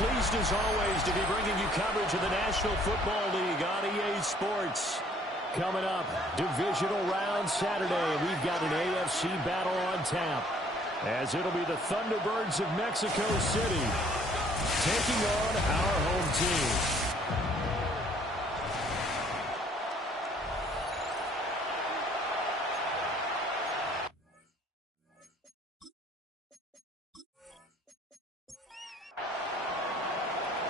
Pleased as always to be bringing you coverage of the National Football League on EA Sports. Coming up, Divisional round Saturday. We've got an AFC battle on tap, as it'll be the Thunderbirds of Mexico City taking on our home team.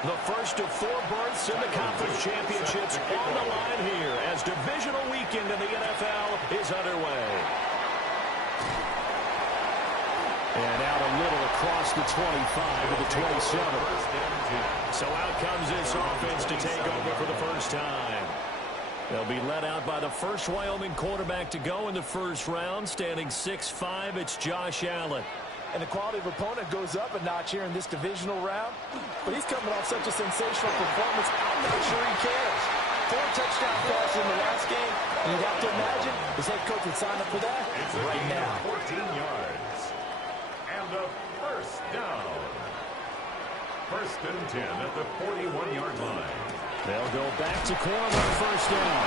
The first of 4 berths in the conference championships on the line here as divisional weekend in the NFL is underway. And out a little across the 25 to the 27. So out comes this offense to take over for the first time. They'll be led out by the first Wyoming quarterback to go in the first round, standing 6'5". It's Josh Allen. And the quality of opponent goes up a notch here in this divisional round. But he's coming off such a sensational performance, I'm not sure he cares. 4 touchdown passes in the last game. And you'd have to imagine his head coach would sign up for that right now. 14 yards. And the first down. First and 10 at the 41-yard line. They'll go back to Corn on first down.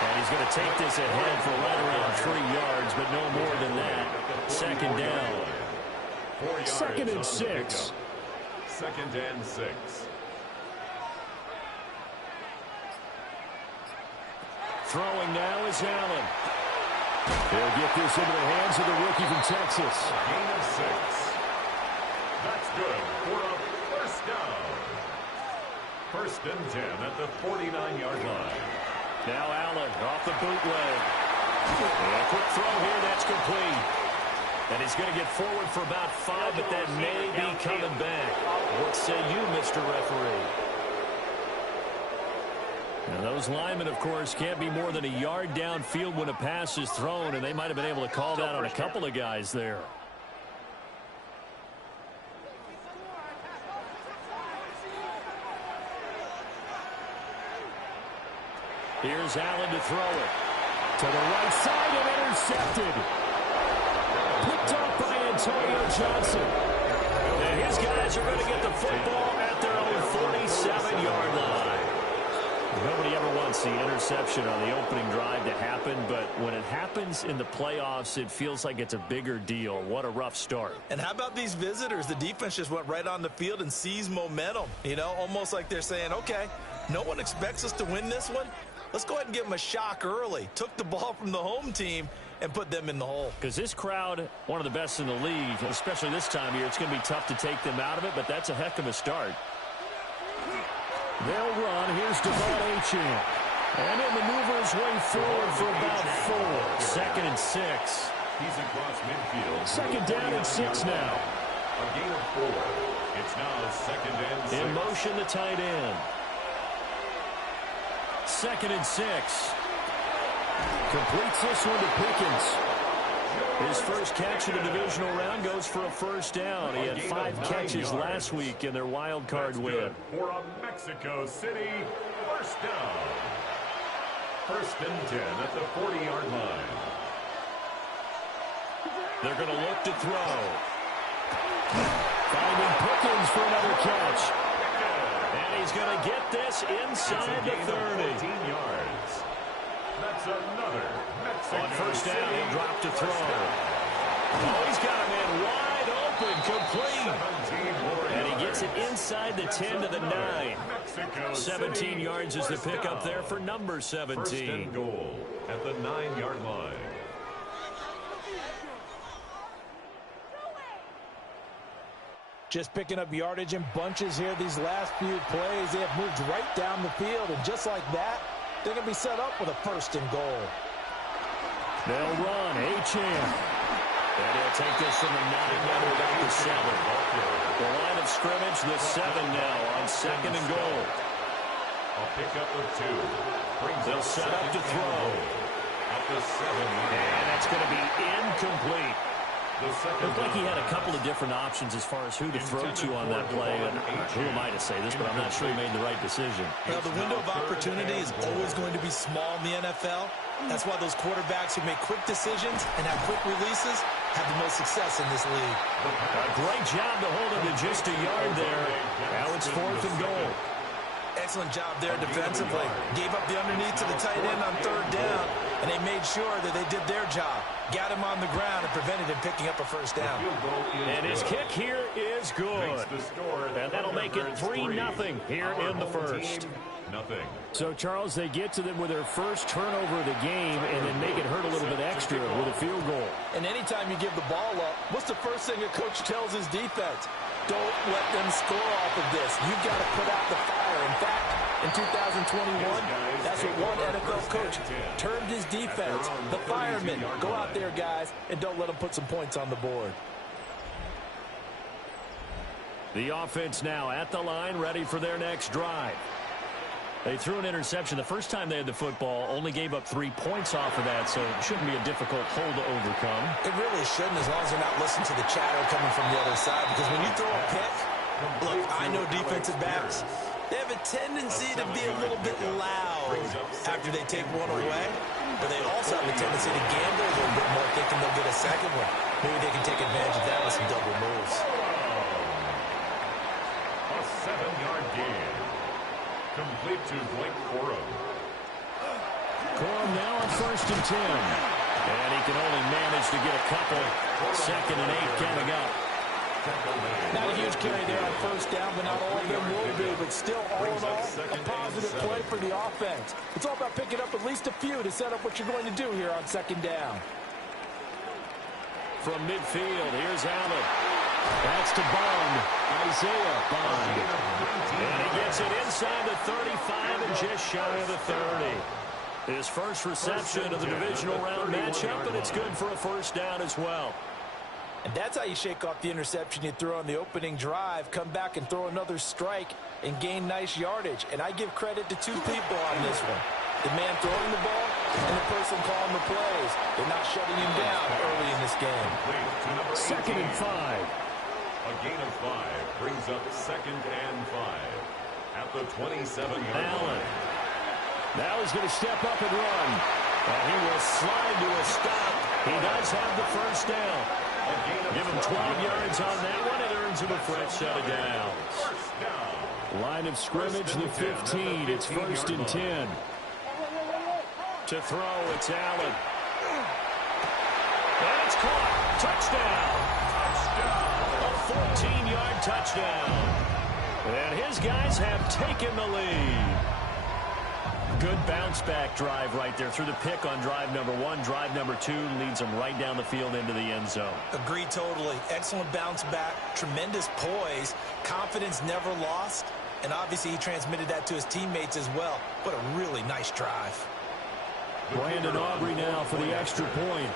And he's going to take this ahead for right around 3 yards, but no more than that. Second down. 4 yards. Second and 6. Second and 6. Throwing now is Allen. He'll get this into the hands of the rookie from Texas. Gain of 6. That's good for a first down. First and 10 at the 49-yard line. Now Allen off the bootleg. A quick throw here, that's complete. And he's going to get forward for about 5, but that may be coming back. What say you, Mr. Referee? Now those linemen, of course, can't be more than a yard downfield when a pass is thrown, and they might have been able to call that on a couple of guys there. Here's Allen to throw it. To the right side and intercepted. Picked up by Antonio Johnson. And his guys are going to get the football at their own 47-yard line. Nobody ever wants the interception on the opening drive to happen, but when it happens in the playoffs, it feels like it's a bigger deal. What a rough start. And how about these visitors? The defense just went right on the field and seized momentum. You know, almost like they're saying, okay, no one expects us to win this one. Let's go ahead and give them a shock early. Took the ball from the home team and put them in the hole. Because this crowd, one of the best in the league, especially this time of year, it's going to be tough to take them out of it, but that's a heck of a start. They'll run. Here's Devon Achane. And he'll maneuver his way forward for about 4. Second and 6. He's across midfield. Second down and 6 now. A gain of 4. It's now second and 6. In motion, the tight end. Second and 6. Completes this one to Pickens. His first catch in the divisional round goes for a first down. He had 5 catches last week in their wild card win. For a Mexico City first down. First and 10 at the 40-yard line. They're going to look to throw. Finding Pickens for another catch. And he's going to get this inside the 30. 14 yards. That's another Mexico On first down, City he'll drop to throw. Oh, he's got him in wide open, complete. And he gets it inside the 10 to the 9. 17 yards is the pickup there for number 17. First and goal at the 9-yard line. Just picking up yardage in bunches here these last few plays. They have moved right down the field, and just like that, they're going to be set up with a first and goal. They'll run. Achane. And he'll take this from the 9 down to about the 7. The line of scrimmage, the 7 now on second and goal. A pickup of 2. They'll set up to throw. At the 7. And that's going to be incomplete. Looked like he had a couple of different options as far as who to throw to on that play. And who am I to say this, but I'm not sure he made the right decision. Well, the window of opportunity is always going to be small in the NFL. That's why those quarterbacks who make quick decisions and have quick releases, have the most success in this league. A great job to hold him to just a yard there. Now it's 4th and goal. Excellent job there defensively. Gave up the underneath to the tight end on 3rd down, and they made sure that they did their job. Got him on the ground and prevented him picking up a first down. And his kick here is good. And that'll make it 3-0 here in the first. So, Charles, they get to them with their first turnover of the game and then make it hurt a little bit extra with a field goal. And anytime you give the ball up, what's the first thing a coach tells his defense? Don't let them score off of this. You've got to put out the fire. In fact, in 2021, that's what one NFL coach termed his defense, the firemen. Go out there, guys, and don't let them put some points on the board. The offense now at the line, ready for their next drive. They threw an interception the first time they had the football, only gave up 3 points off of that, so it shouldn't be a difficult hole to overcome. It really shouldn't, as long as they're not listening to the chatter coming from the other side, because when you throw a pick, look, I know defensive backs, they have a tendency to be a little bit loud after they take one away, but they also have a tendency to gamble a little bit more, thinking they'll get a second one. Maybe they can take advantage of that with some double moves. A 7-yard gain. Complete to Blake Corum. Corum now on 1st and 10. And he can only manage to get a couple. 2nd and 8 coming up. Not a huge carry there on 1st down, but not all of them will be. But still, all in all, a positive play for the offense. It's all about picking up at least a few to set up what you're going to do here on 2nd down. From midfield, here's Allen. That's to Bond. Isaiah Bond. And he gets it inside the 35 and just shy of the 30. His first reception of the divisional round matchup, and it's good for a first down as well. And that's how you shake off the interception you throw on the opening drive, come back and throw another strike and gain nice yardage. And I give credit to 2 people on this one. The man throwing the ball and the person calling the plays. They're not shutting him down early in this game. 2nd and 5. A gain of 5 brings up 2nd and 5 at the 27-yard Allen. line. Now he's going to step up and run. And he will slide to a stop. He does have the first down. Give him 12 yards on that one. It earns him a fresh set of downs. Line of scrimmage, the 15. It's 1st and 10. To throw, it's Allen. And it's caught. Touchdown. A 14-yard touchdown. And his guys have taken the lead. Good bounce-back drive right there through the pick on drive number 1. Drive number 2 leads them right down the field into the end zone. Agree totally. Excellent bounce back, tremendous poise, confidence never lost, and obviously he transmitted that to his teammates as well. What a really nice drive. Brandon Aubrey now for the extra point.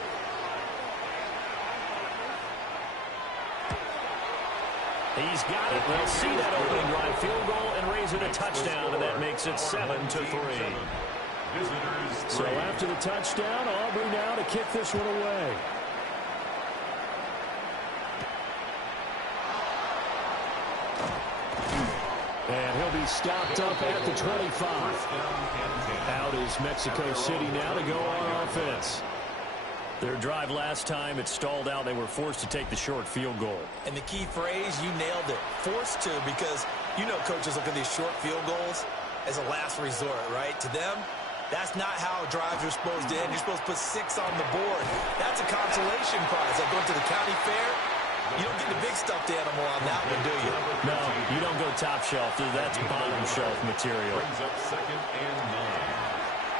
He's got it. They'll see that opening drive field goal and raise it a touchdown, and that makes it 7-3. So after the touchdown, Aubrey now to kick this one away. And he'll be stopped up at the 25. Out is Mexico City now to go on offense. Their drive last time, it stalled out. They were forced to take the short field goal. And the key phrase, you nailed it. Forced to, because you know coaches look at these short field goals as a last resort, right? To them, that's not how drives are supposed to end. You're supposed to put 6 on the board. That's a consolation prize. Like going to the county fair, you don't get the big stuffed animal on that one, do you? No, you don't go top shelf. That's bottom shelf material. Brings up 2nd and 9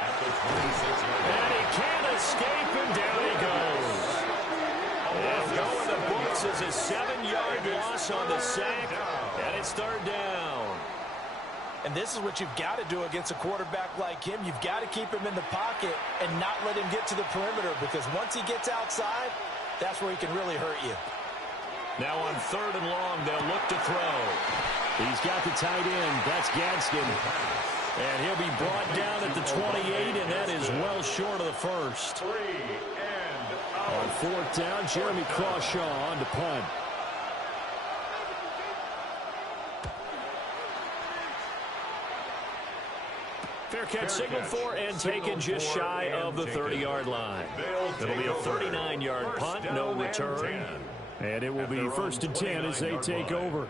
at the 26-yard line. And he can't escape, and down he goes. And going the books is a 7-yard loss on the sack, and it's 3rd down. And this is what you've got to do against a quarterback like him. You've got to keep him in the pocket and not let him get to the perimeter, because once he gets outside, that's where he can really hurt you. Now on 3rd and long, they'll look to throw. He's got the tight end. That's Gadsden. And he'll be brought down at the 28, and that is well short of the first. 3 and On 4th down, Jeremy Crawshaw on to punt. Fair Bearcat signaled for and taken just shy of the 30-yard line. It'll be a 39-yard punt, no return. And it will be first and 10 as they take over.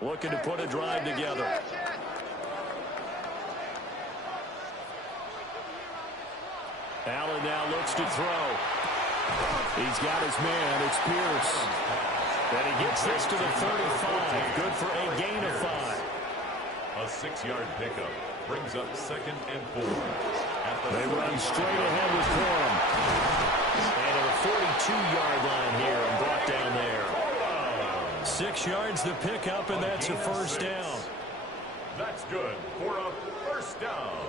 Looking to put a drive together. Allen now looks to throw. He's got his man. It's Pierce. And he gets this to the 35. Good for a gain of 5. A 6-yard pickup brings up 2nd and 4. They run straight ahead with Corum. And at a 42-yard line here and brought down there. 6 yards the pickup, and that's a first down. That's good for a first down.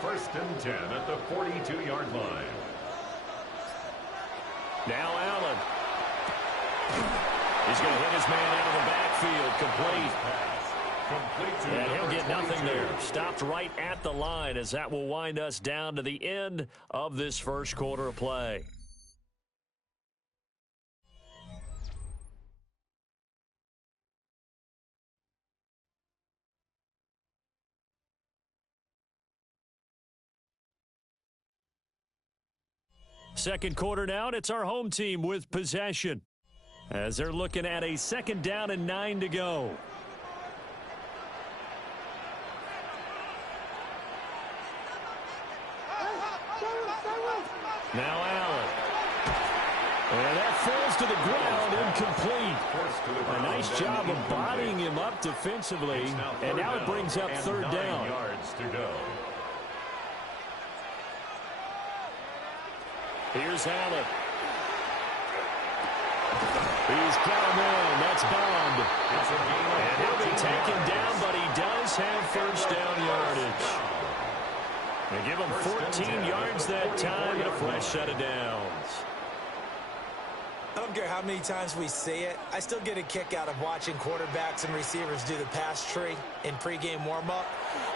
First and 10 at the 42-yard line. Now Allen. He's going to hit his man out of the backfield. Complete. And he'll get nothing there. Stopped right at the line as that will wind us down to the end of this first quarter of play. Second quarter now, and it's our home team with possession as they're looking at a 2nd down and 9 to go. Now Allen. And that falls to the ground, incomplete. A nice job of bodying him up defensively, and now it brings up 3rd down. Yards to go. Here's Allen. He's got him in. That's Bond. And he'll be taken down, but he does have first down yardage. They give him 14 yards that time and a fresh set of downs. I don't care how many times we see it. I still get a kick out of watching quarterbacks and receivers do the pass tree in pregame warm-up.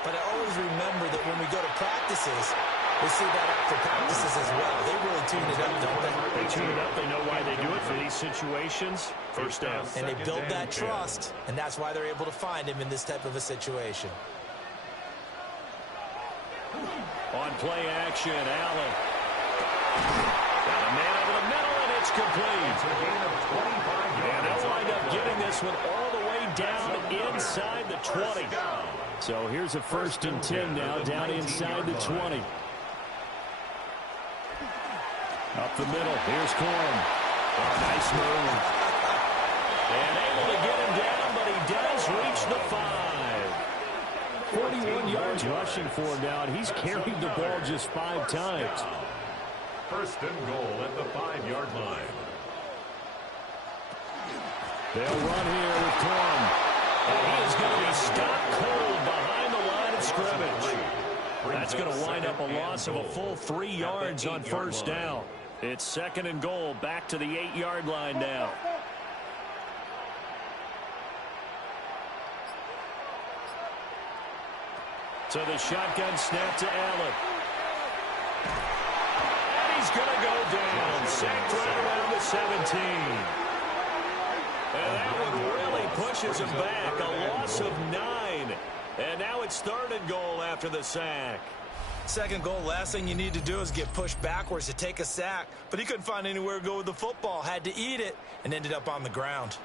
But I always remember that when we go to practices, we see that after practices as well. They really tune it up, don't they? They tune it up. They know why they do it for these situations. First down. And they build that trust, and that's why they're able to find him in this type of a situation. On play action, Allen. Got a man over the middle, and it's complete. And they'll wind up getting this one all the way down inside the 20. So here's a first and 10 now, down inside the 20. Up the middle, here's Corum. Oh, nice move. And able to get him down, but he does reach the 5. 41 yards rushing for him now, and he's carried the ball just 5 times. First and goal at the 5-yard line. They'll run here with Corum. And he is going to be stopped cold behind the line of scrimmage. That's going to wind up a loss of a full 3 yards on first down. It's 2nd and goal, back to the 8-yard line now. So the shotgun snap to Allen. And he's going to go down. Sacked right around the 17. And that one really pushes him back. A loss of 9. And now it's 3rd and goal after the sack. 2nd goal, last thing you need to do is get pushed backwards to take a sack. But he couldn't find anywhere to go with the football. Had to eat it and ended up on the ground.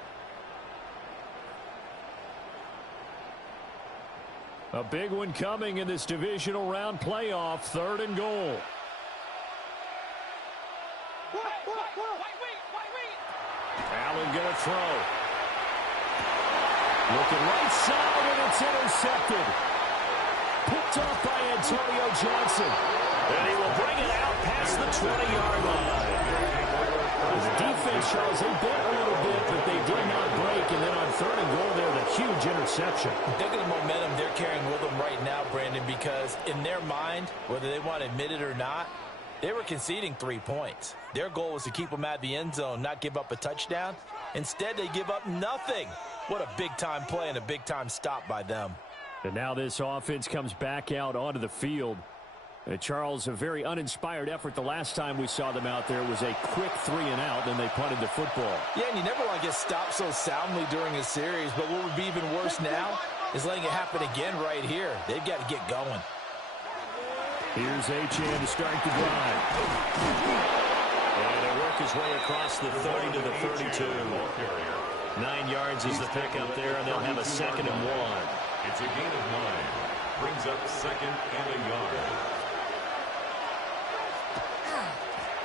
A big one coming in this divisional round playoff. 3rd and goal. Allen going to throw. Looking right side, and it's intercepted. Picked off by Antonio Johnson. And he will bring it out past the 20-yard line. The defense, Charles, they bit a little bit, but they did not break. And then on 3rd and goal there, the huge interception. Look at the momentum they're carrying with them right now, Brandon, because in their mind, whether they want to admit it or not, they were conceding 3 points. Their goal was to keep them at the end zone, not give up a touchdown. Instead, they give up nothing. What a big-time play and a big-time stop by them. And now this offense comes back out onto the field. Charles, a very uninspired effort the last time we saw them out there. It was a quick 3 and out, then they punted the football. Yeah, and you never want to get stopped so soundly during a series, but what would be even worse now is letting it happen again right here. They've got to get going. Here's Achane to start the drive. And he'll work his way across the 30 to the 32. 9 yards is the pickup there, and they'll have a 2nd and 1. It's a gain of 9. Brings up 2nd and a yard.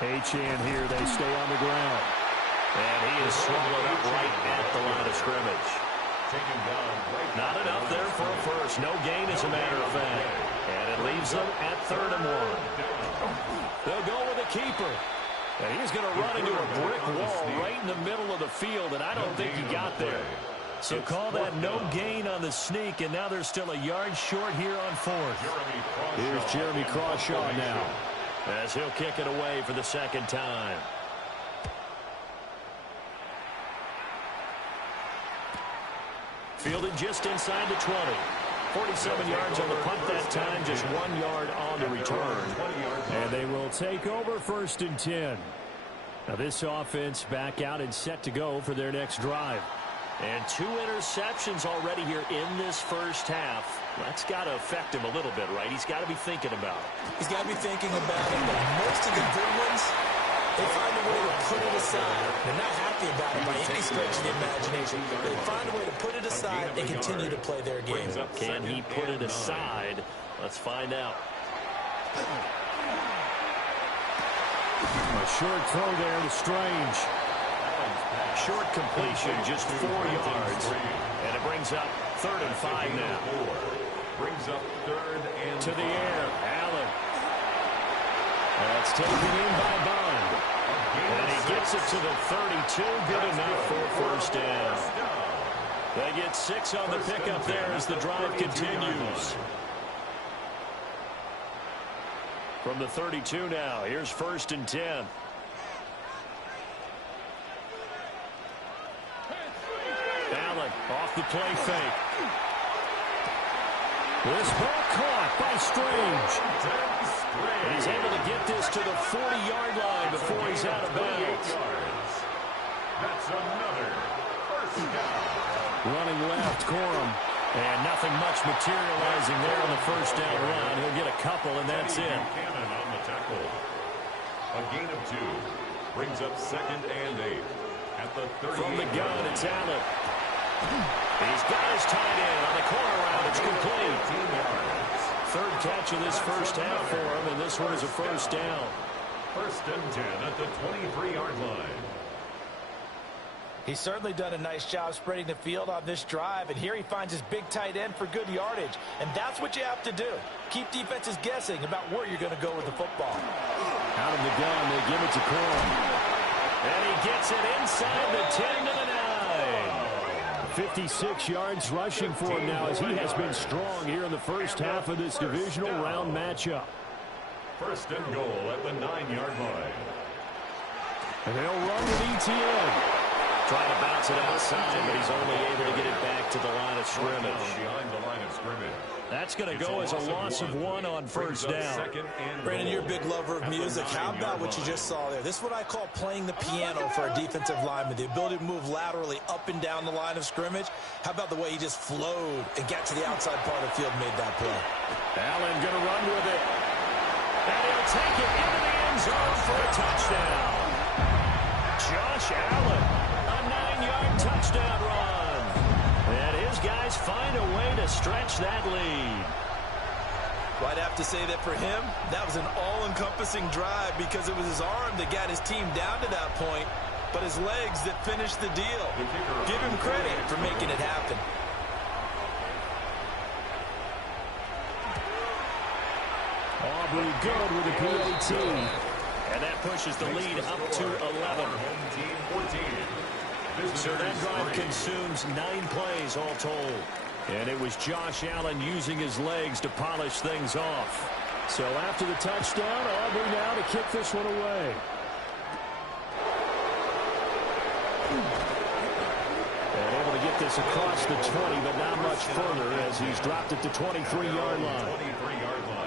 Achane here, they stay on the ground. And he is swallowed up right at the line of scrimmage. Not enough there for a first. No gain, as a matter of fact. And it leaves them at 3rd and 1. They'll go with a keeper. And he's going to run into a brick wall right in the middle of the field, and I don't think he got there. So call that no gain on the sneak, and now they're still a yard short here on 4th. Here's Jeremy Crawshaw now, as he'll kick it away for the 2nd time. Fielded just inside the 20. 47 yards on the punt that time, just 1 yard on the return. And they will take over 1st and 10. Now this offense back out and set to go for their next drive. And 2 interceptions already here in this first half. That's got to affect him a little bit, right? He's got to be thinking about it. He's got to be thinking about it, but most of the good ones, they find a way to put it aside. They're not happy about it by any stretch of the imagination. They find a way to put it aside and continue to play their game. Can he put it aside? Let's find out. A short throw there to Strange. Short completion, just 4 yards. And it brings up 3rd and 5 now. Brings up 3rd and to the air. Allen. That's taken in by Bond. And he gets it to the 32. Good enough for 1st down. They get 6 on the pickup there as the drive continues. From the 32 now, here's 1st and 10. Allen off the play fake. This ball caught by Strange. And he's able to get this to the 40-yard line before he's out of bounds. That's another 1st down. Running left, Corum. And nothing much materializing there on the 1st down run. He'll get a couple, and that's it. Cannon on the tackle. A gain of 2. Brings up 2nd and 8. At the 30. From the gun, it's Allen. He's got his tight end on the corner route. It's complete. 3rd catch of this first half for him, and this one is a 1st down. 1st and 10 at the 23-yard line. He's certainly done a nice job spreading the field on this drive, and here he finds his big tight end for good yardage. And that's what you have to do. Keep defenses guessing about where you're going to go with the football. Out of the gun, they give it to Corum. And he gets it inside the 10 to the 9. 56 yards rushing for him now, as he has been strong here in the first half of this divisional round matchup. 1st and goal at the 9-yard line. And they'll run with ETN. Trying to bounce it outside, but he's only able to get it back to the line of scrimmage. Behind the line of scrimmage. That's going to go as a loss of 1 on 1st down. Brandon, you're a big lover of music. How about what you just saw there? This is what I call playing the piano for a defensive lineman. The ability to move laterally up and down the line of scrimmage. How about the way he just flowed and got to the outside part of the field and made that play? Allen going to run with it. And he'll take it into the end zone for a touchdown. Josh Allen, a 9-yard touchdown run. And his guys find a way to stretch that lead. Well, I'd have to say that for him, that was an all-encompassing drive because it was his arm that got his team down to that point, but his legs that finished the deal. Give him credit for making it happen. Aubrey good with a PAT. And that pushes the lead up to 11. So that drive consumes 9 plays all told. And it was Josh Allen using his legs to polish things off. So after the touchdown, Aubrey now to kick this one away. And able to get this across the 20, but not much further as he's dropped it to 23-yard line.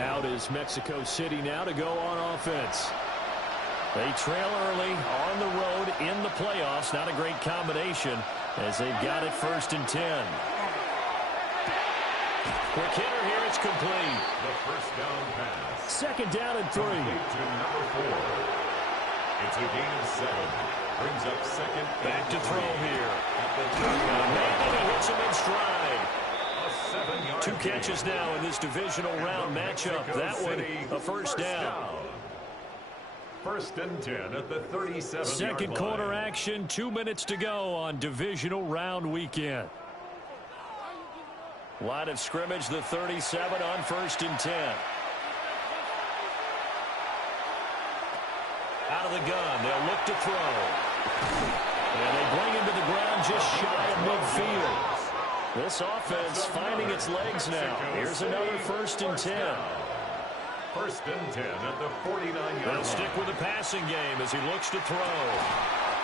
Out is Mexico City now to go on offense. They trail early on the road in the playoffs. Not a great combination as they've got it 1st and 10. Quick hitter here. It's complete. The first down pass. Second down and 3. Complete to number 4. It's a gain of 7. Brings up second. Back to throw here. At the And he hits him in stride. A 7-yard 2 catches now in this divisional round matchup. That one, a first down. First and 10 at the 37-yard Second line. quarter action, 2 minutes to go on divisional round weekend. Line of scrimmage, the 37 on first and 10. Out of the gun, they'll look to throw. And they bring him to the ground just shy of midfield. This offense finding its legs now. Here's another first and 10. First and 10 at the 49-yard line. They'll stick with the passing game as he looks to throw.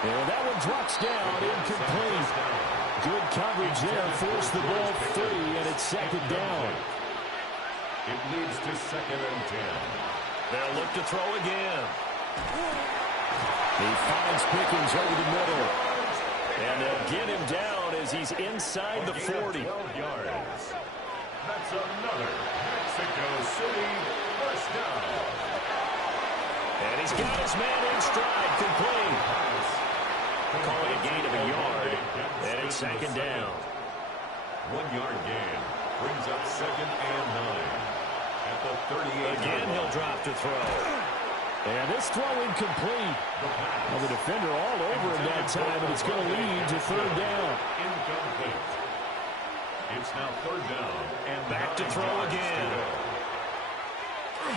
And that one drops down, incomplete. Good coverage there, forced the ball free, and it's second down. It leads to second and 10. They'll look to throw again. He finds Pickens over the middle. And they'll get him down as he's inside the 40. 12 yards. That's another Mexico City first down. And he's got his man in stride, complete. Calling a gain of a yard, and it's second down. 1 yard gain brings up second and 9 at the 38. Again, he'll drop to throw. And this throw incomplete. Well, the defender all over him that time, and it's going to lead to third down. Incomplete. It's now third down. And Back to throw again. To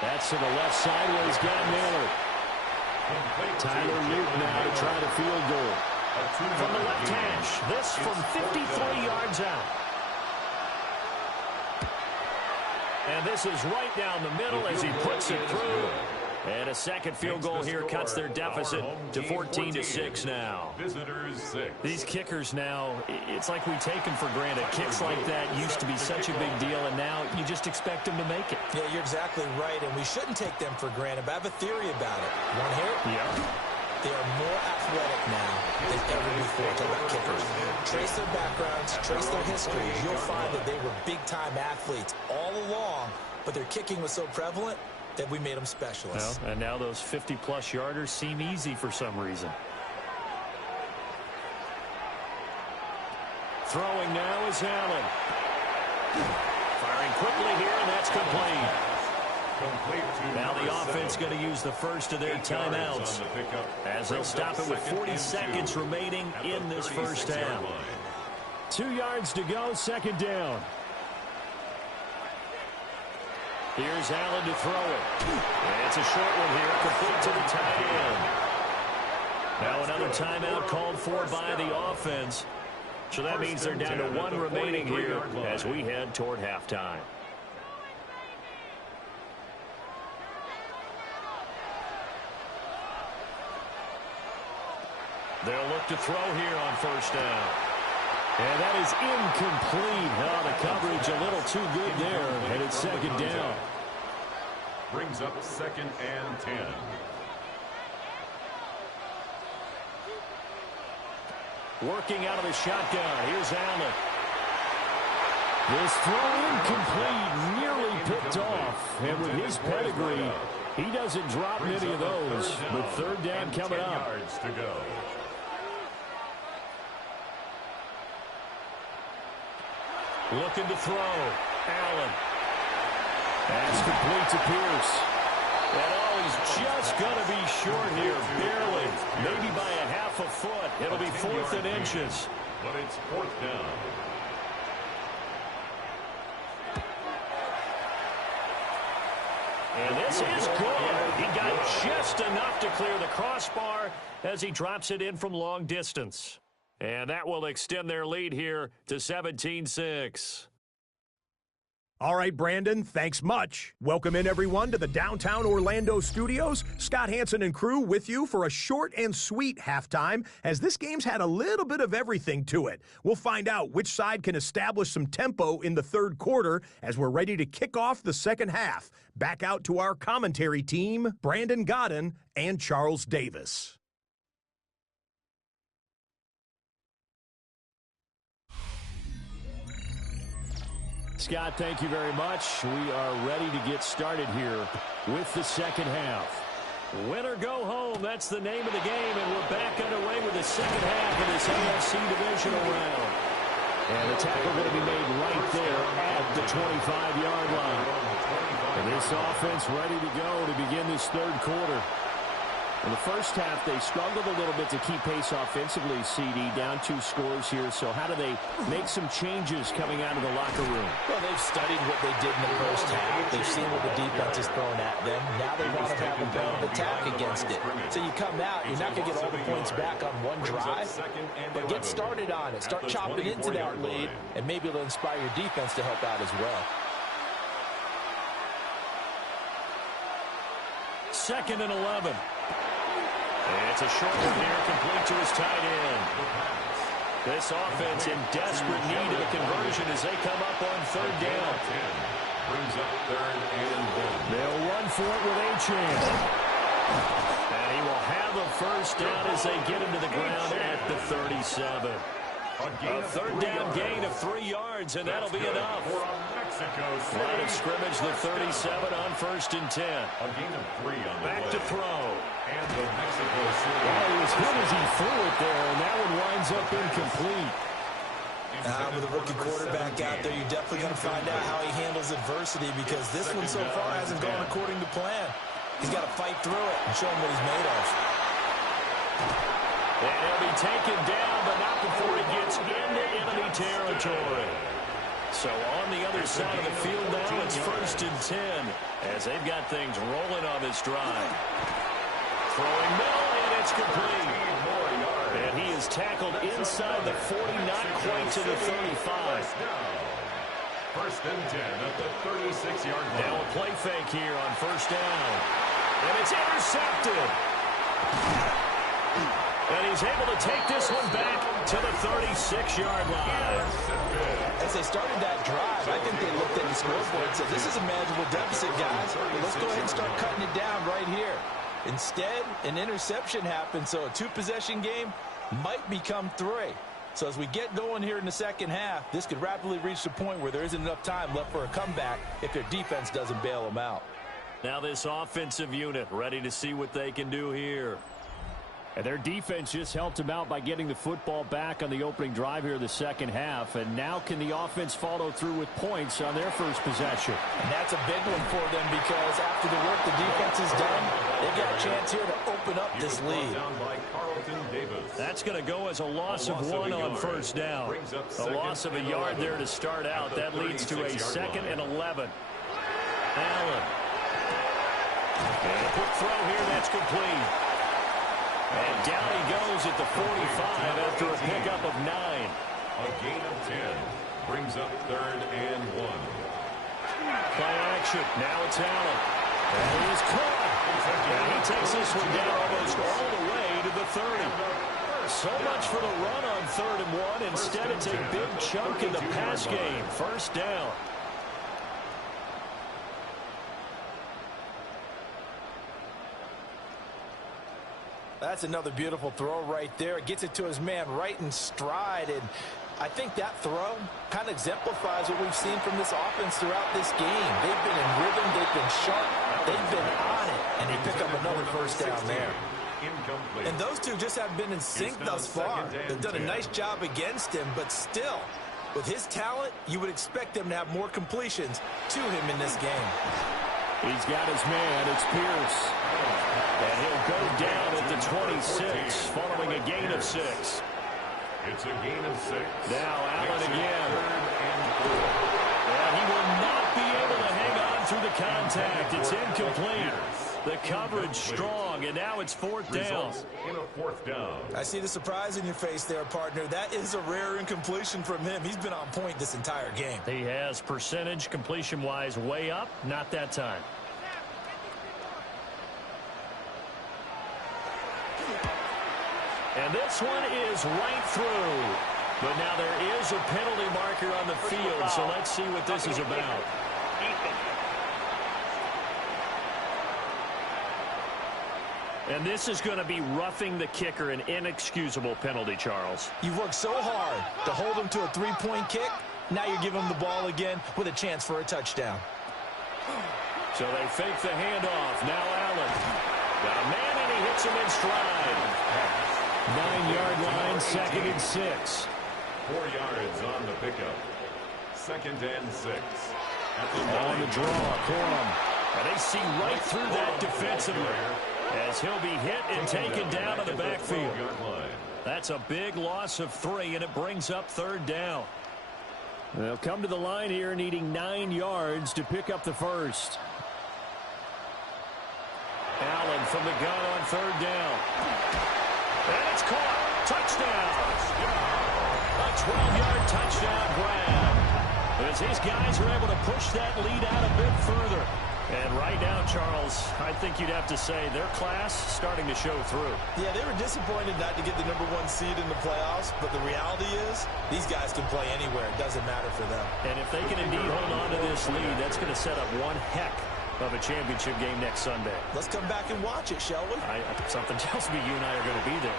That's to the left side where he's got Naylor. Tyler Newton now to try the field goal. From the left hash, this from 53 yards out. And this is right down the middle as he puts it through. And a second field goal here cuts their deficit to 14-6 now. Visitors 6. These kickers now, it's like we take them for granted. Kicks like that used to be such a big deal, and now you just expect them to make it. Yeah, you're exactly right, and we shouldn't take them for granted, but I have a theory about it. Want to hear it? Yeah. They are more athletic now than ever before. Talk about kickers. Trace their backgrounds, trace their histories. You'll find that they were big-time athletes all along, but their kicking was so prevalent that we made them specialists. Well, and now those 50-plus yarders seem easy for some reason. Throwing now is Allen. Firing quickly here, and that's complete. Now the offense going to use the first of their timeouts as they'll stop it with 40 seconds remaining in this first half. 2 yards to go, second down. Here's Allen to throw it. And it's a short one here, complete to the tight end. Now another timeout called for by the offense. So that means they're down to 1 remaining here as we head toward halftime. They'll look to throw here on first down. And that is incomplete. Oh, the coverage a little too good there, and it's second down. Brings up second and 10. Working out of the shotgun. Here's Allen. This throw incomplete, nearly picked off. And with his pedigree, he doesn't drop many of those. But third down coming up. Yards to go. Looking to throw. Allen. That's complete to Pierce. And oh, he's just going to be short here, barely. Maybe by a half a foot. It'll be 4th and inches. But it's 4th down. And this is good. He got just enough to clear the crossbar as he drops it in from long distance. And that will extend their lead here to 17-6. All right, Brandon, thanks much. Welcome in, everyone, to the downtown Orlando studios. Scott Hansen and crew with you for a short and sweet halftime, as this game's had a little bit of everything to it. We'll find out which side can establish some tempo in the third quarter as we're ready to kick off the second half. Back out to our commentary team, Brandon Godden and Charles Davis. Scott, thank you very much. We are ready to get started here with the second half. Win or go home, that's the name of the game, and we're back underway with the second half of this AFC Divisional round. And the tackle going to be made right there at the 25-yard line. And this offense ready to go to begin this third quarter. In the first half, they struggled a little bit to keep pace offensively, CD, down 2 scores here. So how do they make some changes coming out of the locker room? Well, they've studied what they did in the first half. They've seen what the defense is throwing at them. Now they want to have a plan of attack against it. So you come out, you're not going to get all the points back on one drive, but get started on it. Start chopping into that lead, and maybe it'll inspire your defense to help out as well. Second and 11. It's a short one here, complete to his tight end. This offense in desperate need of a conversion as they come up on third down. Brings up third and 1. They'll run for it with Achane. And he will have a first down as they get him to the ground at the 37. A third down gain of 3 yards, and that'll be enough. Line of scrimmage, the 37 on first and 10. A gain of 3 on the Back to throw. And the Mexico City. Well, he was hit as he threw it there, and that one winds up incomplete. With a rookie quarterback out there, you're definitely going to find out how he handles adversity, because this one so far hasn't gone according to plan. He's got to fight through it and show him what he's made of. And he'll be taken down, but not before he gets into enemy territory. So on the other side of the field now, it's first and 10 as they've got things rolling on this drive. Throwing middle, and it's complete. And he is tackled inside the 40, not quite to the 35. First and 10 at the 36-yard line. Now a play fake here on first down. And it's intercepted. And he's able to take this one back to the 36-yard line. As they started that drive, I think they looked at the scoreboard and said, this is a manageable deficit, guys. Well, let's go ahead and start cutting it down right here. Instead, an interception happened, so a 2-possession game might become 3. So as we get going here in the second half, this could rapidly reach the point where there isn't enough time left for a comeback if their defense doesn't bail them out. Now this offensive unit ready to see what they can do here. And their defense just helped them out by getting the football back on the opening drive here in the second half. And now can the offense follow through with points on their first possession? And that's a big one for them, because after the work the defense has done, they've got a chance here to open up this lead. That's going to go as a loss of 1 on first down. A loss of a yard there to start out. That leads to a second and 11. Allen. And a quick throw here, that's complete. And down he goes at the 45 after a pickup of 9. A gain of 10 brings up third and 1. Play action. Now it's Allen. And he is caught. And he takes this one down almost all the way to the 30. So much for the run on third and 1. Instead, it's a big chunk in the pass game. First down. That's another beautiful throw right there. Gets it to his man right in stride. And I think that throw kind of exemplifies what we've seen from this offense throughout this game. They've been in rhythm. They've been sharp. They've been on it. And they pick up another first down there. And those two just haven't been in sync thus far. They've done a nice job against him, but still, with his talent, you would expect them to have more completions to him in this game. He's got his man. It's Pierce. And he'll go down at the 26 following a gain of 6. It's a gain of 6. Now Allen again. And he will not be able to hang on through the contact. It's incomplete. The coverage strong, and now it's fourth down. In a fourth down. I see the surprise in your face there, partner. That is a rare incompletion from him. He's been on point this entire game. He has percentage completion-wise way up, not that time. And this one is right through. But now there is a penalty marker on the field, so let's see what this is about. And this is going to be roughing the kicker, an inexcusable penalty, Charles. You've worked so hard to hold him to a 3-point kick, Now you're giving him the ball again with a chance for a touchdown. So they fake the handoff. Now Allen. Got a man, and he hits him in stride. 9-yard line, 2nd and 6. 4 yards on the pickup. 2nd and 6. On the draw, Corum. And they see right through that defensively as he'll be hit and taken down to the backfield. That's a big loss of 3, and it brings up 3rd down. They'll come to the line here needing 9 yards to pick up the first. Allen from the gun on 3rd down. And it's caught. Touchdown. A 12-yard touchdown grab. As these guys are able to push that lead out a bit further. And right now, Charles, I think you'd have to say their class starting to show through. Yeah, they were disappointed not to get the #1 seed in the playoffs, but the reality is these guys can play anywhere. It doesn't matter for them. And if they can indeed hold on to this lead, that's going to set up one heck of a championship game next Sunday. Let's come back and watch it, shall we? Something tells me you and I are going to be there.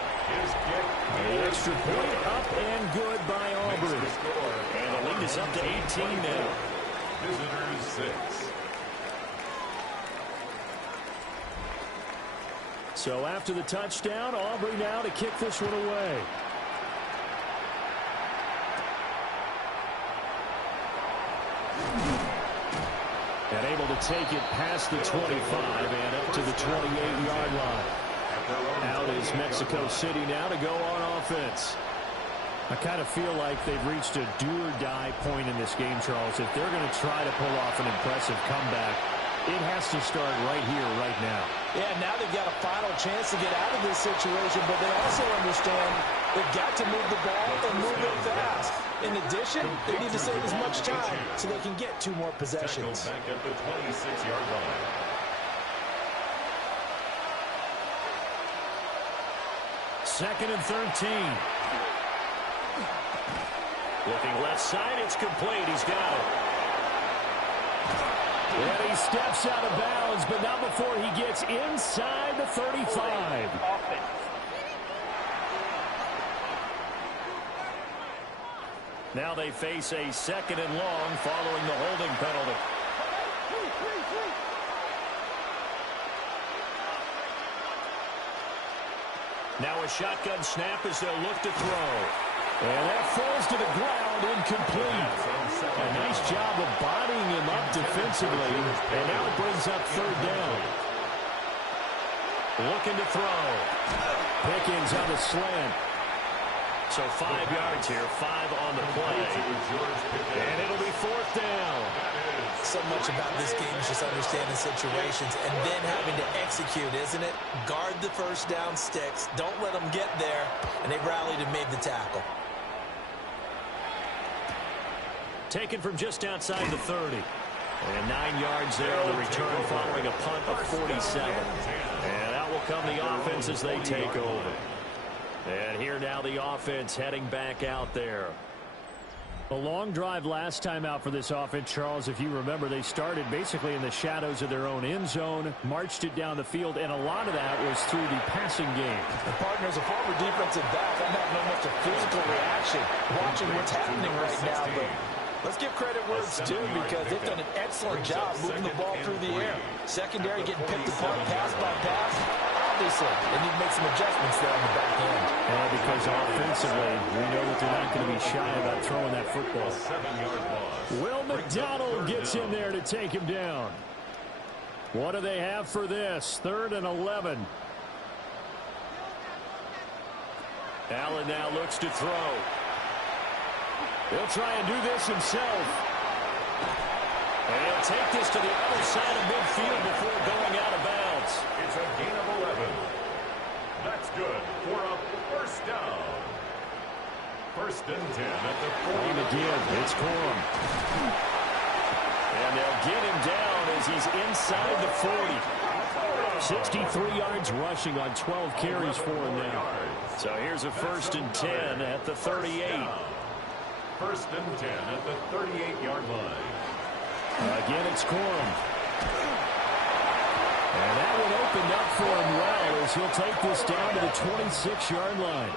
The extra point up and good by Auburn. And the lead is up to 18 now. Visitors 6. So after the touchdown, Aubrey now to kick this one away. And able to take it past the 25 and up to the 28-yard line. Out is Mexico City now to go on offense. I kind of feel like they've reached a do-or-die point in this game, Charles. If they're going to try to pull off an impressive comeback, it has to start right here, right now. Yeah, now they've got a final chance to get out of this situation, but they also understand they've got to move the ball and move it fast. In addition, they need to save as much time so they can get 2 more possessions. Back at the 26-yard line. Second and 13. Looking left side, it's complete. He's got it. And he steps out of bounds, but not before he gets inside the 35. Now they face a 2nd and long following the holding penalty. Now a shotgun snap as they'll look to throw. And that falls to the ground, incomplete. A nice job of bodying him up defensively, and now it brings up 3rd down. Looking to throw. Pickens on the slant. So 5 yards here, 5 on the play. And it'll be 4th down. So much about this game is just understanding situations and then having to execute, isn't it? Guard the first down sticks. Don't let them get there. And they rallied and made the tackle. Taken from just outside the 30. And 9 yards there on the return following a punt of 47. And out will come the offense as they take over. And here now the offense heading back out there. A long drive last time out for this offense, Charles. If you remember, they started basically in the shadows of their own end zone, marched it down the field, and a lot of that was through the passing game. The partner's a former defensive back. I'm having almost a physical reaction watching what's happening right now. But let's give credit where it's due because they've done an excellent job moving the ball through the air. Secondary getting picked apart pass by pass. Obviously, they need to make some adjustments there on the back end. Yeah, because offensively, we know that they're not going to be shy about throwing that football. Will McDonald gets in there to take him down. What do they have for this? 3rd and 11. Allen now looks to throw. He'll try and do this himself. And he'll take this to the other side of midfield before going out of bounds. It's a gain of 11. That's good for a first down. 1st and 10 at the 40. On the give, it's Corum. And they'll get him down as he's inside the 40. 63 yards rushing on 12 carries for him now. So here's a 1st and 10 at the 38. 1st and 10 at the 38-yard line. Again, it's Corum. And that one opened up for him well as he'll take this down to the 26-yard line.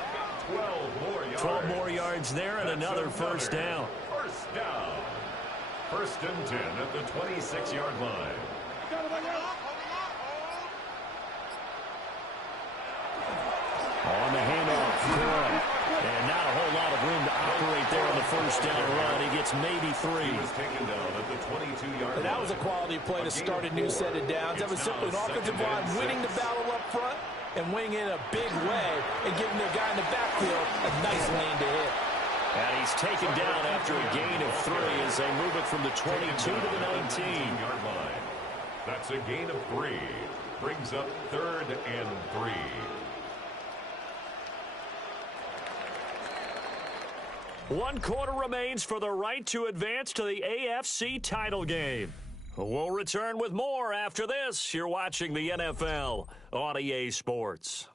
12 more yards there and another first down. down. First and 10 at the 26-yard line. On the handoff, Corum. And not a whole lot of room to operate there on the first down run. He gets maybe 3. He was taken down at the 22-yard line. That was a quality play to start a new set of downs. That was simply an offensive line winning the battle up front and winning in a big way and giving their guy in the backfield a nice lane to hit. And he's taken down after a gain of 3 as they move it from the 22 to the 19-yard line. That's a gain of 3. Brings up 3rd and 3. One quarter remains for the right to advance to the AFC title game. We'll return with more after this. You're watching the NFL on EA Sports.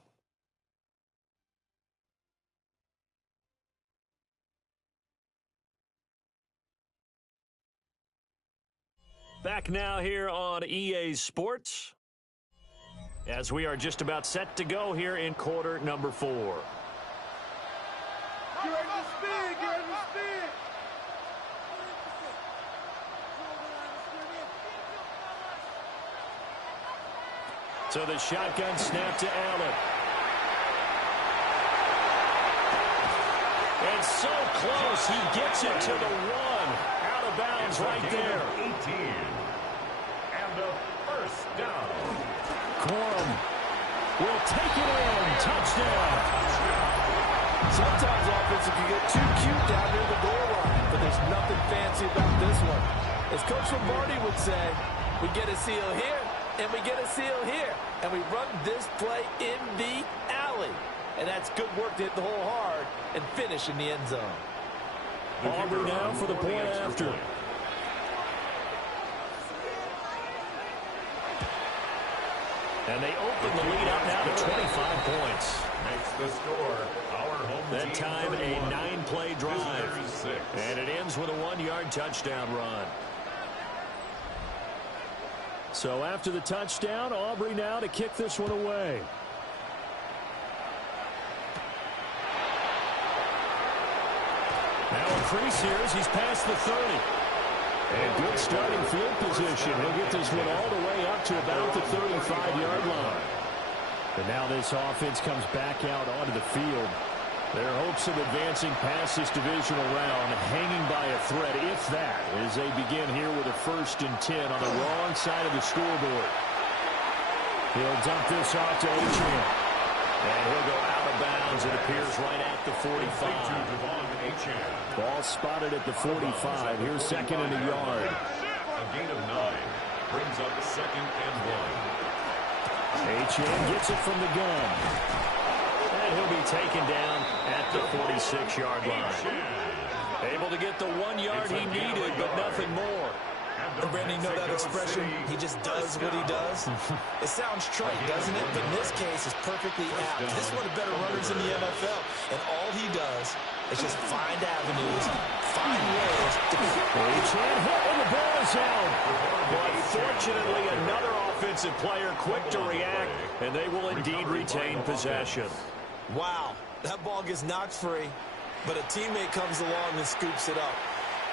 Back now here on EA Sports as we are just about set to go here in quarter number 4. Get ready to spin, get ready to spin. So the shotgun snap to Allen. And so close, he gets it to the 1. Out of bounds right there. 18. And a first down. Corum will take it in. Touchdown. Sometimes offense can get too cute down near the goal line, but there's nothing fancy about this one. As Coach Lombardi would say, we get a seal here, and we get a seal here, and we run this play in the alley. And that's good work to hit the hole hard and finish in the end zone. Aubrey now for the point after. And they open the lead up now to 25 points. Makes the score. Our home that time a 9-play drive. And it ends with a 1-yard touchdown run. So after the touchdown, Aubrey now to kick this one away. Now increase here as he's past the 30. And good starting field position. He'll get this one all the way up to about the 35-yard line. And now this offense comes back out onto the field. Their hopes of advancing past this divisional round hanging by a thread, if that, as they begin here with a 1st and 10 on the wrong side of the scoreboard. He'll dump this off to Achan. And he'll go out of bounds. It appears right at the 45. Ball spotted at the 45. Here's 2nd and a yard. A gain of 9. Brings up 2nd and 1. Achan gets it from the gun. And he'll be taken down at the 46-yard line. Able to get the 1 yard he needed, but nothing more. And Brandon, you know that expression, he just does what he does? It sounds trite, doesn't it? But in this case, it's perfectly apt. This is one of the better runners in the NFL. And all he does is just find avenues, find ways to... Achan hit when the ball is out. But fortunately, another offensive player quick to react, and they will indeed retain possession. Wow, that ball gets knocked free, but a teammate comes along and scoops it up.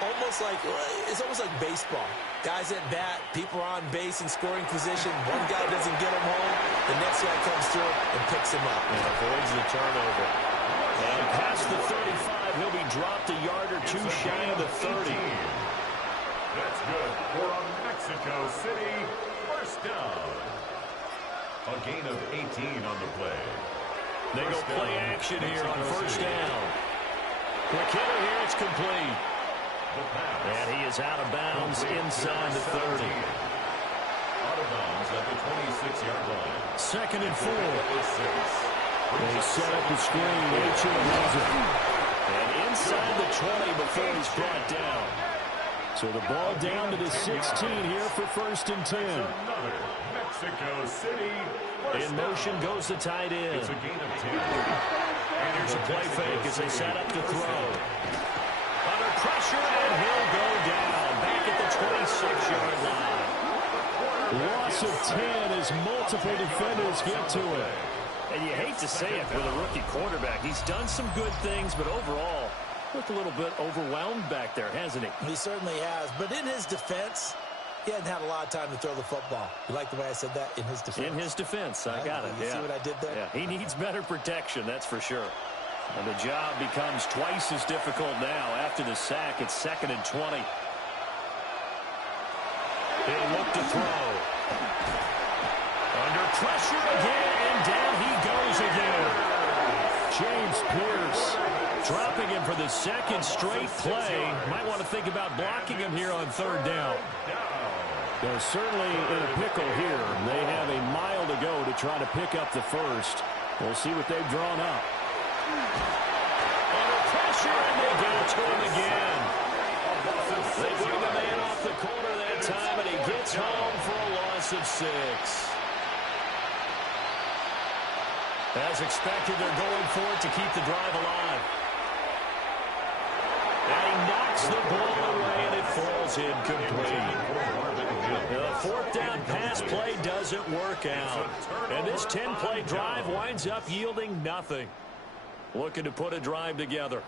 It's almost like baseball. Guys at bat, people are on base in scoring position. One guy doesn't get him home. The next guy comes through and picks him up. And avoids the turnover. And past the 35, he'll be dropped a yard or two shy of the 30. That's good for a Mexico City first down. A gain of 18 on the play. They go play action here on first down. Quick hitter here, it's complete. And he is out of bounds inside the 30. Out of bounds at the 26-yard line. 2nd and 4. They set up the screen. Achan has it. And inside the 20 before he's brought down. So the ball down to the 16 here for 1st and 10. Another Mexico City. In motion goes the tight end. It's a gain of 10. And here's a play fake as they set up to throw. Under pressure, and he'll go down. Back at the 26-yard line. Loss of 10 as multiple defenders get to it. And you hate to say it with a rookie quarterback. He's done some good things, but overall, Looked a little bit overwhelmed back there, hasn't he? He certainly has. But in his defense, he hadn't had a lot of time to throw the football. You like the way I said that? In his defense. In his defense. I got it. You see what I did there? Yeah, he needs better protection, that's for sure. And the job becomes twice as difficult now. After the sack, it's 2nd and 20. He'll look to throw. Under pressure again, and down he goes again. James Pierce dropping him for the 2nd straight play. Might want to think about blocking him here on 3rd down. They're certainly in a pickle here. They have a mile to go to try to pick up the first. We'll see what they've drawn up. Under pressure, and they get it to him again. They bring the man off the corner that time, and he gets home for a loss of 6. As expected, they're going for it to keep the drive alive. And he knocks the ball away, and it falls incomplete. The 4th down pass play doesn't work out. And this 10-play drive winds up yielding nothing. Looking to put a drive together.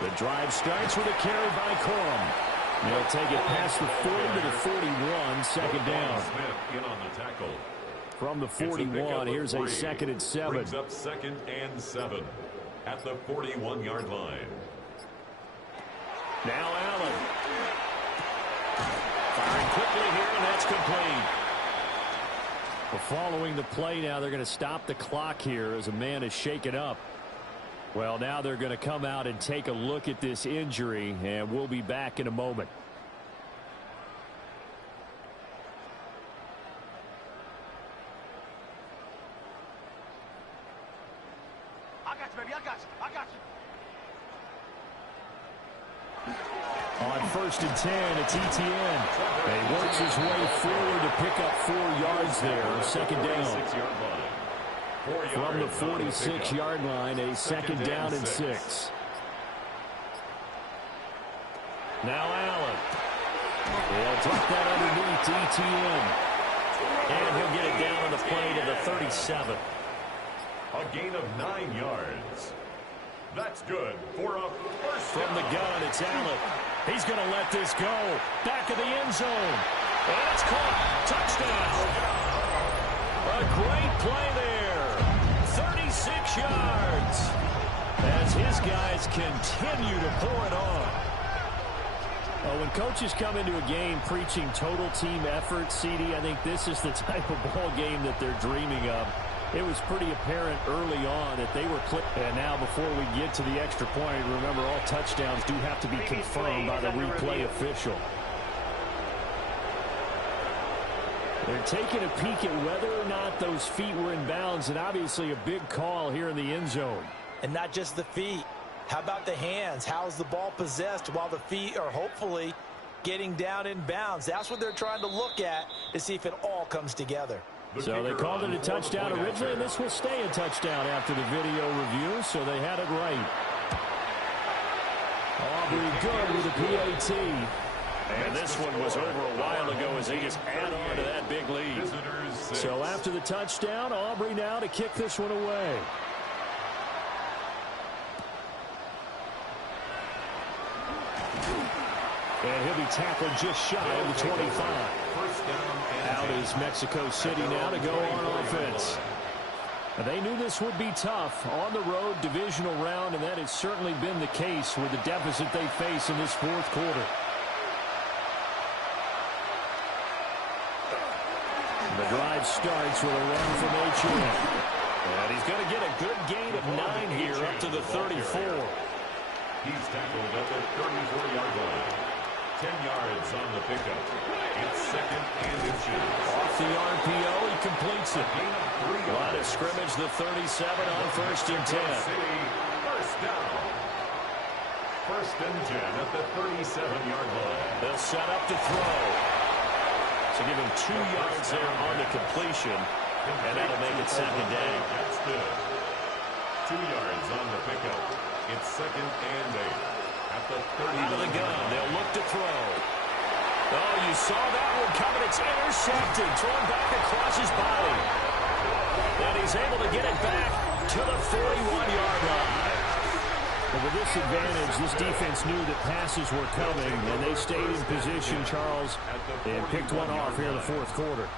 The drive starts with a carry by Corum. They'll take it past the 40 to the 41, 2nd down. In on the tackle. From the 41, here's a 2nd and 7. Brings up 2nd and 7 at the 41-yard line. Now Allen. Firing quickly here, and that's complete. Well, following the play now, they're going to stop the clock here as a man is shaken up. Well, now they're going to come out and take a look at this injury, and we'll be back in a moment. I got you, baby. I got you. I got you. On 1st and 10, it's Etienne. And he works his way forward to pick up 4 yards there. 2nd down. From the 46-yard line, a 2nd down and 6. Now Allen. He'll drop that underneath to Etienne. And he'll get it down on the play to the 37. A gain of 9 yards. That's good for a first down. From the gun, it's Allen. He's going to let this go. Back of the end zone. And it's caught. Touchdown. A great play there. 36 yards. As his guys continue to pour it on. Well, when coaches come into a game preaching total team effort, CD, I think this is the type of ball game that they're dreaming of. It was pretty apparent early on that they were clipped. And now before we get to the extra point, remember all touchdowns do have to be confirmed by the replay official. They're taking a peek at whether or not those feet were in bounds, and obviously a big call here in the end zone. And not just the feet. How about the hands? How's the ball possessed while the feet are hopefully getting down in bounds? That's what they're trying to look at to see if it all comes together. So they called it a touchdown originally, and this will stay a touchdown after the video review, so they had it right. Aubrey good with a PAT. And this one was over a while ago as they just add on to that big lead. So after the touchdown, Aubrey now to kick this one away. And he'll be tackled just shy of the 25. Out is Mexico City now to go on offense. They knew this would be tough on the road divisional round, and that has certainly been the case with the deficit they face in this 4th quarter. The drive starts with a run from H.M. And he's going to get a good gain of 9 here up to the 34. He's tackled at the 34-yard line. 10 yards on the pickup. It's 2nd and inches. Off the RPO, he completes it. Line of scrimmage, the 37 on 1st and 10. First down. 1st and 10 at the 37-yard line. They'll set up to throw. So give him 2 yards there on the completion, and that'll make it 2nd down. That's good. 2 yards on the pickup. It's 2nd and 8 at the 30. Out of the gun, they'll look to throw. Oh, you saw that one coming. It's intercepted, thrown back across his body. And he's able to get it back to the 41-yard line. But with this advantage, this defense knew that passes were coming, and they stayed in position, Charles, and picked one off here in the fourth quarter.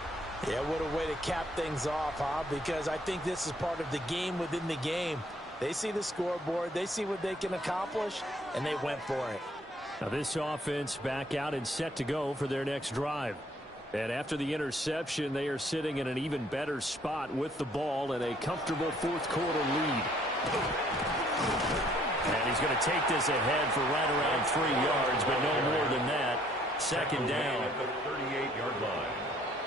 Yeah, what a way to cap things off, huh? Because I think this is part of the game within the game. They see the scoreboard, they see what they can accomplish, and they went for it. Now this offense back out and set to go for their next drive. And after the interception, they are sitting in an even better spot with the ball and a comfortable fourth quarter lead. And he's going to take this ahead for right around 3 yards, but no more than that. Second down. At the 38-yard line.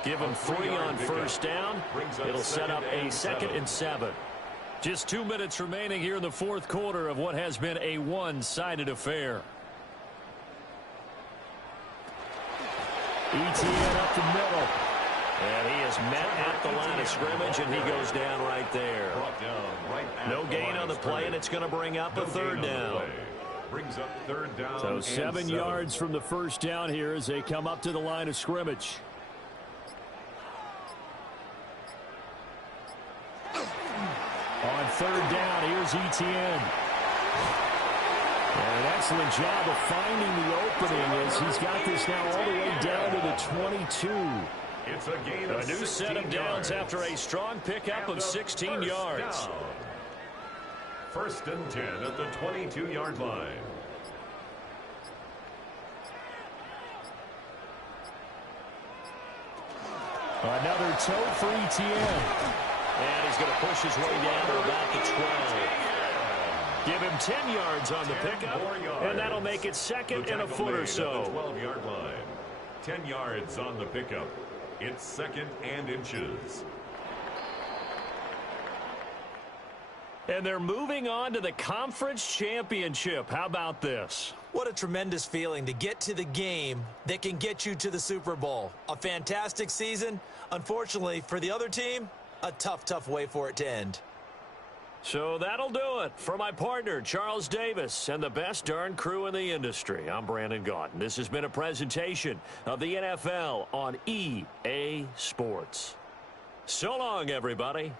Give him 3 on first down. It'll set up a 2nd and 7. Just 2 minutes remaining here in the fourth quarter of what has been a one-sided affair. Etienne up the middle. And he is met at the line of scrimmage, and he goes down right there. No gain on the play, and it's going to bring up a third down. Brings up third down. So 7 yards from the first down here as they come up to the line of scrimmage. On third down, here's Etienne. And an excellent job of finding the opening as he's got this now all the way down to the 22. It's a gain of a new set of downs after a strong pickup of 16 yards. Down. First and 10 at the 22-yard line. Another tote for Etienne. And he's going to push his way down to about the 12. Give him 10 yards on the pickup, and that'll make it second and a foot or so. 12-yard line. 10 yards on the pickup. It's second and inches. And they're moving on to the conference championship. How about this? What a tremendous feeling to get to the game that can get you to the Super Bowl. A fantastic season. Unfortunately, for the other team, a tough way for it to end. So that'll do it for my partner, Charles Davis, and the best darn crew in the industry. I'm Brandon Gaudin. This has been a presentation of the NFL on EA Sports. So long, everybody.